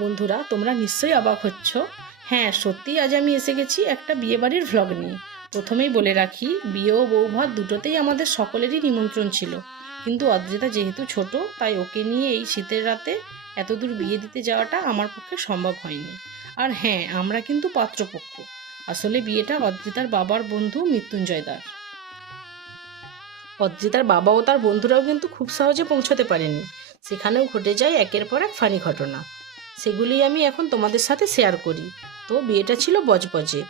বন্ধুরা, তোমরা নিশ্চয়ই অবাক হচ্ছ। হ্যাঁ সত্যি আজ আমি এসে গেছি একটা বিয়েবাড়ির ভ্লগ নিয়ে। প্রথমেই বলে রাখি, বিয়ে ও বৌভাত দুটোতেই আমাদের সকলেরই নিমন্ত্রণ ছিল। কিন্তু অদ্রিতা যেহেতু ছোট, তাই ওকে নিয়ে এই শীতের রাতে এতদূর বিয়ে দিতে যাওয়াটা আমার পক্ষে সম্ভব হয়নি। আর হ্যাঁ আমরা কিন্তু পাত্রপক্ষ। আসলে বিয়েটা অদ্রিতার বাবার বন্ধু মৃত্যুঞ্জয় দাস অদ্রিতার বাবা ও তার বন্ধুরাও কিন্তু খুব সহজে পৌঁছতে পারেনি। সেখানেও ঘটে যায় একের পর এক ফানি ঘটনা। সেগুলি আমি এখন তোমাদের সাথে শেয়ার করি। তো বিয়েটা ছিল বজবজে।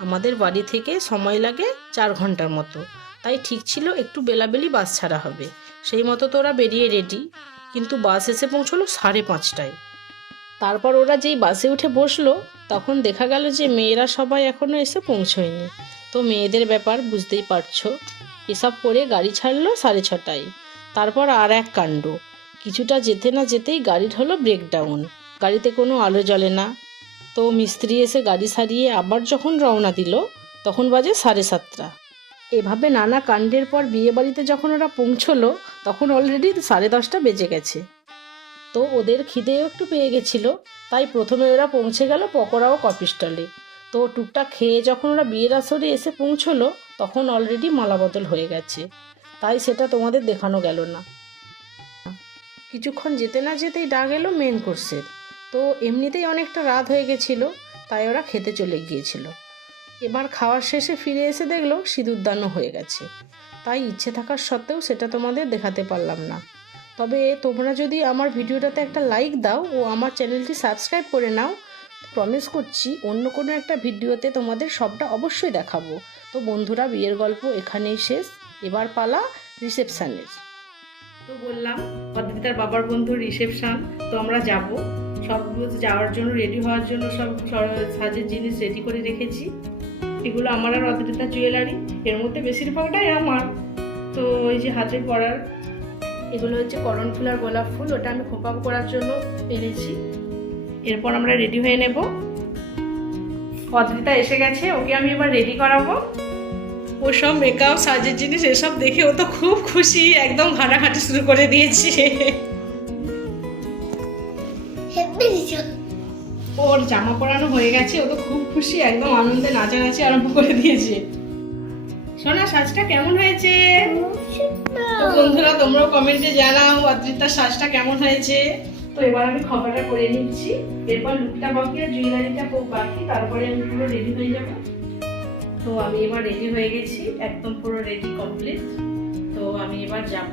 আমাদের বাড়ি থেকে সময় লাগে চার ঘণ্টার মতো। তাই ঠিক ছিল একটু বেলাবেলি বাস ছাড়া হবে। সেই মতো তো ওরা বেরিয়ে রেডি কিন্তু বাস এসে পৌঁছলো সাড়ে পাঁচটায়। তারপর ওরা যেই বাসে উঠে বসল, তখন দেখা গেল যে মেয়েরা সবাই এখনও এসে পৌঁছয়নি। তো মেয়েদের ব্যাপার বুঝতেই পারছ। এসব করে গাড়ি ছাড়লো সাড়ে ছটায়। তারপর আর এক কাণ্ড। কিছুটা যেতে না যেতেই গাড়ির হলো ব্রেকডাউন গাড়িতে কোনো আলো জ্বলে না। তো মিস্ত্রি এসে গাড়ি সারিয়ে আবার যখন রওনা দিল, তখন বাজে সাড়ে সাতটা। এভাবে নানা কাণ্ডের পর বিয়ে বাড়িতে যখন ওরা পৌঁছলো, তখন অলরেডি সাড়ে দশটা বেজে গেছে। তো ওদের খিদেও একটু পেয়ে গেছিল, তাই প্রথমে ওরা পৌঁছে গেল পকোড়া ও কফি স্টলে তো টুকটাক খেয়ে যখন ওরা বিয়ের আসরে এসে পৌঁছলো, তখন অলরেডি মালাবদল হয়ে গেছে। তাই সেটা তোমাদের দেখানো গেল না। কিছুক্ষণ যেতে না যেতেই ডাক এলো মেন কোর্সের তো এমনিতেই অনেকটা রাত হয়ে গেছিল, তাই ওরা খেতে চলে গিয়েছিল। এবার খাওয়ার শেষে ফিরে এসে দেখল সিঁদুরদানও হয়ে গেছে। তাই ইচ্ছে থাকার সত্ত্বেও সেটা তোমাদের দেখাতে পারলাম না। তবে তোমরা যদি আমার ভিডিওটাতে একটা লাইক দাও ও আমার চ্যানেলটি সাবস্ক্রাইব করে নাও প্রমিস করছি অন্য কোনো একটা ভিডিওতে তোমাদের সবটা অবশ্যই দেখাবো। তো বন্ধুরা, বিয়ের গল্প এখানেই শেষ। এবার পালা রিসেপশানের। তো বললাম অদ্রিতার বাবার বন্ধুর রিসেপশান, তো আমরা যাব। সব যাওয়ার জন্য রেডি হওয়ার জন্য সব সাজের জিনিস রেডি করে রেখেছি। এগুলো আমার আর অদ্রিতা জুয়েলারি এর মধ্যে বেশিরভাগটাই আমার। তো ওই যে হাতে পরার। এগুলো হচ্ছে করণ ফুল আর গোলাপ ফুল, ওটা আমি খোপা করার জন্য এনেছি। এরপর আমরা রেডি হয়ে নেব। অদ্রিতা এসে গেছে ওকে আমি এবার রেডি করাবো। ও সব মেকআপ সাজের জিনিস এসব দেখে ও তো খুব খুশি একদম ঘাটাঘাটি শুরু করে দিয়েছে। ওর জামা পরানো হয়ে গেছে ও তো খুব খুশি একদম আনন্দে নাচানাচি আরম্ভ করে দিয়েছে। সোনা সাজটা কেমন হয়েছে? বন্ধুরা তোমরাও কমেন্টে জানাও অদ্রিতার সাজটা কেমন হয়েছে? তো এবার আমি খবরটা করে নিচ্ছি। এরপর লুকটা বাকি আর জুয়েলারিটা বাকি তারপরে আমি পুরো রেডি হয়ে যাব। তো আমি এবার রেডি হয়ে গেছি, একদম পুরো রেডি কমপ্লিট তো আমি এবার যাব।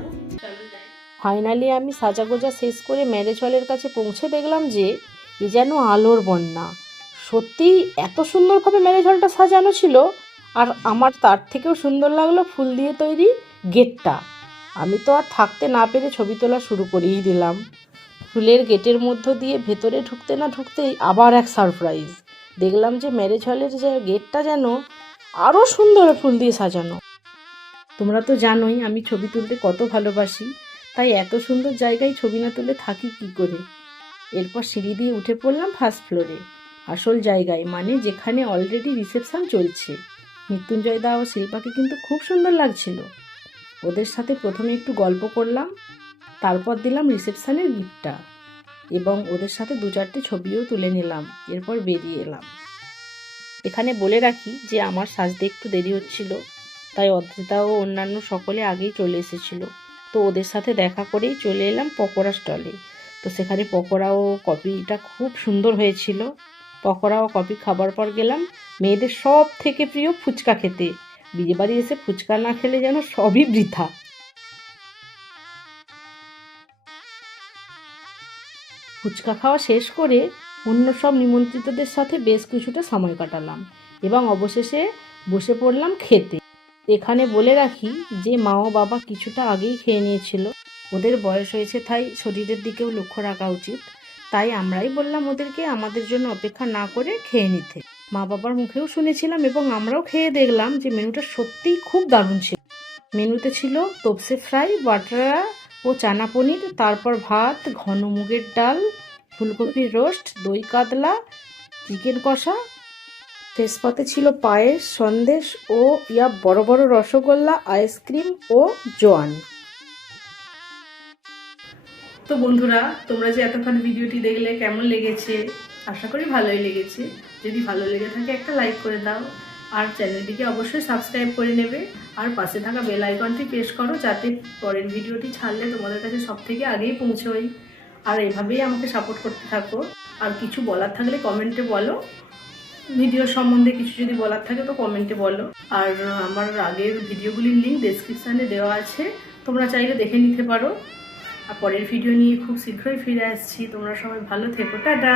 ফাইনালি আমি সাজাগোজা শেষ করে ম্যারেজ হলের কাছে পৌঁছে দেখলাম যে, এ যেন আলোর বন্যা। সত্যি এত সুন্দরভাবে ম্যারেজ হলটা সাজানো ছিল, আর আমার তার থেকেও সুন্দর লাগল ফুল দিয়ে তৈরি গেটটা। আমি তো আর থাকতে না পেরে ছবি তোলা শুরু করেই দিলাম। ফুলের গেটের মধ্য দিয়ে ভেতরে ঢুকতে না ঢুকতেই আবার এক সারপ্রাইজ। দেখলাম যে ম্যারেজ হলের যে গেটটা যেন আরও সুন্দর ফুল দিয়ে সাজানো। তোমরা তো জানোই আমি ছবি তুলতে কত ভালোবাসি, তাই এত সুন্দর জায়গায় ছবি না তুলে থাকি কি করে? এরপর সিঁড়ি দিয়ে উঠে পড়লাম ফার্স্ট ফ্লোরে আসল জায়গায় মানে যেখানে অলরেডি রিসেপশন চলছে। মৃত্যুঞ্জয় দা ও শিল্পাকে কিন্তু খুব সুন্দর লাগছিল। ওদের সাথে প্রথমে একটু গল্প করলাম তারপর দিলাম রিসেপশনের গিফটটা এবং ওদের সাথে দু চারটে ছবিও তুলে নিলাম, এরপর বেরিয়ে এলাম। এখানে বলে রাখি যে আমার সাজতে একটু দেরি হচ্ছিল, তাই অদ্রিতা ও অন্যান্য সকলে আগেই চলে এসেছিল। তো ওদের সাথে দেখা করেই চলে এলাম পকোড়া স্টলে। তো সেখানে পকোড়া ও কফিটা খুব সুন্দর হয়েছিল। পকোড়া ও কফি খাবার পর গেলাম মেয়েদের সব থেকে প্রিয় ফুচকা খেতে। বিয়েবাড়ি এসে ফুচকা না খেলে যেন সবই বৃথা। ফুচকা খাওয়া শেষ করে অন্য সব নিমন্ত্রিতদের সাথে বেশ কিছুটা সময় কাটালাম এবং অবশেষে বসে পড়লাম খেতে। এখানে বলে রাখি যে মা ও বাবা কিছুটা আগেই খেয়ে নিয়েছিল। ওদের বয়স হয়েছে তাই শরীরের দিকেও লক্ষ্য রাখা উচিত। তাই আমরাই বললাম ওদেরকে আমাদের জন্য অপেক্ষা না করে খেয়ে নিতে। মা বাবার মুখেও শুনেছিলাম এবং আমরাও খেয়ে দেখলাম যে মেনুটা সত্যিই খুব দারুণ ছিল। মেনুতে ছিল তোপসে ফ্রাই, বাটারা ও চানা পনির, তারপর ভাত, ঘন মুগের ডাল, ফুলকপির রোস্ট, দই কাতলা, চিকেন কষা। শেষ পাতে ছিল পায়েস, সন্দেশ ও ইয়া বড় বড় রসগোল্লা, আইসক্রিম ও জোয়ান। তো বন্ধুরা, তোমরা যে এতক্ষণ ভিডিওটি দেখলে কেমন লেগেছে? আশা করি ভালোই লেগেছে। যদি ভালো লেগে থাকে একটা লাইক করে দাও। আর চ্যানেলটিকে অবশ্যই সাবস্ক্রাইব করে নেবে। আর পাশে থাকা বেল আইকনটি প্রেস করো, যাতে পরের ভিডিওটি ছাড়লে তোমাদের কাছে সব থেকে আগেই পৌঁছোই। আর এভাবেই আমাকে সাপোর্ট করতে থাকো। আর কিছু বলার থাকলে কমেন্টে বলো। ভিডিও সম্বন্ধে কিছু যদি বলার থাকে তো কমেন্টে বলো। আর আমার আগের ভিডিওগুলির লিঙ্ক ডেসক্রিপশানে দেওয়া আছে। তোমরা চাইলে দেখে নিতে পারো। আর পরের ভিডিও নিয়ে খুব শীঘ্রই ফিরে আসছি। তোমরা সবাই ভালো থেকো। টাটা!